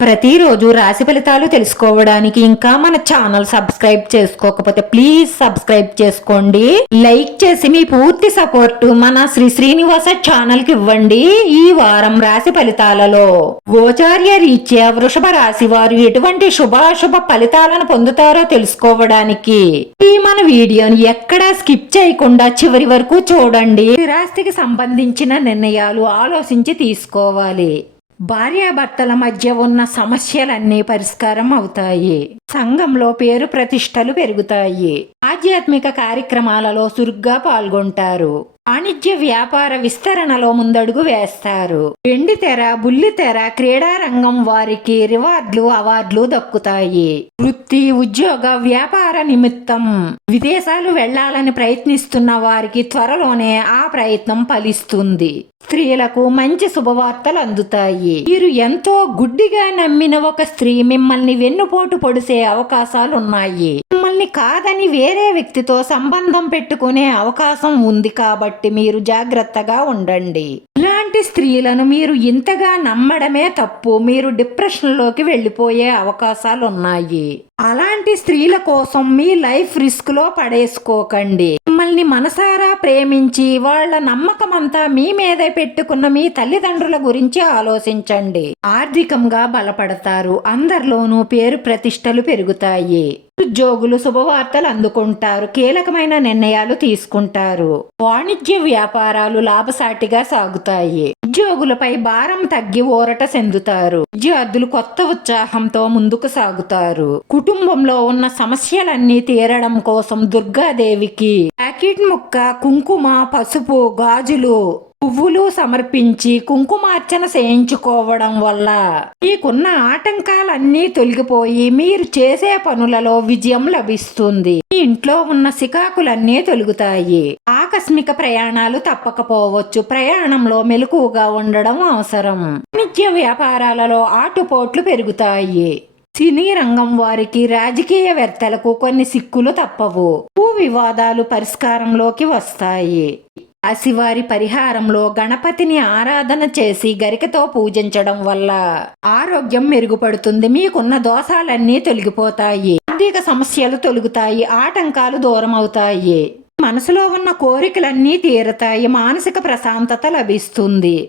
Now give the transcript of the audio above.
ప్రతిరోజు రాశి ఫలితాలు తెలుసుకోవడానికి ఇంకా మన ఛానల్ సబ్స్క్రైబ్ చేసుకోకపోతే ప్లీజ్ సబ్స్క్రైబ్ చేసుకోండి. లైక్ చేసి మీ పూర్తి సపోర్ట్ మన శ్రీ శ్రీనివాస ఛానల్కి ఇవ్వండి ఈ వారం రాశి ఫలితాలలో. గోచార్య రీత్యా వృషభ రాశి వారు ఎటువంటి శుభాశుభ ఫలితాలను పొందుతారో తెలుసుకోవడానికి ఈ మన వీడియోని ఎక్కడా స్కిప్ చేయకుండా చివరి వరకు చూడండి. స్థిరాస్తికి సంబంధించిన నిర్ణయాలు ఆలోచించి తీసుకోవాలి. భార్యాభర్తల మధ్య ఉన్న సమస్యలన్నీ పరిష్కారం అవుతాయి. సంఘంలో పేరు ప్రతిష్టలు పెరుగుతాయి. ఆధ్యాత్మిక కార్యక్రమాలలో చురుగ్గా పాల్గొంటారు. వాణిజ్య వ్యాపార విస్తరణలో ముందడుగు వేస్తారు. వెండి తెర బుల్లి తెర క్రీడారంగం వారికి రివార్డులు అవార్డులు దక్కుతాయి. వృత్తి ఉద్యోగ వ్యాపార నిమిత్తం విదేశాలు వెళ్ళాలని ప్రయత్నిస్తున్న వారికి త్వరలోనే ఆ ప్రయత్నం ఫలిస్తుంది. స్త్రీలకు మంచి శుభవార్తలు అందుతాయి. మీరు ఎంతో గుడ్డిగా నమ్మిన ఒక స్త్రీ మిమ్మల్ని వెన్నుపోటు పొడిసే అవకాశాలున్నాయి. మిమ్మల్ని కాదని వేరే వ్యక్తితో సంబంధం పెట్టుకునే అవకాశం ఉంది కాబట్టి మీరు జాగ్రత్తగా ఉండండి. ఇలాంటి స్త్రీలను మీరు ఇంతగా నమ్మడమే తప్పు. మీరు డిప్రెషన్లోకి వెళ్ళిపోయే అవకాశాలు ఉన్నాయి అలాంటి స్త్రీల కోసం మీ లైఫ్ రిస్క్లో పడేసుకోకండి. మిమ్మల్ని మనసారా ప్రేమించి వాళ్ళ నమ్మకమంతా మీ మీదే పెట్టుకున్న మీ తల్లిదండ్రుల గురించి ఆలోచించండి. ఆర్థికంగా బలపడతారు. అందరిలోనూ పేరు ప్రతిష్టలు పెరుగుతాయి. ఉద్యోగులు శుభవార్తలు అందుకుంటారు. కీలకమైన నిర్ణయాలు తీసుకుంటారు. వాణిజ్య వ్యాపారాలు లాభసాటిగా సాగుతాయి. ఉద్యోగులపై భారం తగ్గి ఊరట చెందుతారు. విద్యార్థులు కొత్త ఉత్సాహంతో ముందుకు సాగుతారు. కుటుంబంలో ఉన్న సమస్యలన్నీ తీరడం కోసం దుర్గాదేవికి ప్యాకెట్ ముక్క కుంకుమ పసుపు గాజులు పువ్వులు సమర్పించి కుంకుమార్చన చేయించుకోవడం వల్ల మీకున్న ఆటంకాలన్నీ తొలగిపోయి మీరు చేసే పనులలో విజయం లభిస్తుంది. మీ ఇంట్లో ఉన్న సికాకులన్నీ తొలుగుతాయి. ఆకస్మిక ప్రయాణాలు తప్పకపోవచ్చు. ప్రయాణంలో మెలకువగా ఉండడం అవసరం. నిత్య వ్యాపారాలలో ఆటుపోట్లు పెరుగుతాయి. సినీ రంగం వారికి రాజకీయవేత్తలకు కొన్ని సిక్కులు తప్పవు. భూ వివాదాలు పరిష్కారంలోకి వస్తాయి. అసివారి పరిహారంలో గణపతిని ఆరాధన చేసి గరికతో పూజించడం వల్ల ఆరోగ్యం మెరుగుపడుతుంది. మీకున్న దోషాలన్నీ తొలగిపోతాయి. ఆర్థిక సమస్యలు తొలుగుతాయి. ఆటంకాలు దూరం అవుతాయి మనసులో ఉన్న కోరికలన్నీ తీరతాయి. మానసిక ప్రశాంతత లభిస్తుంది.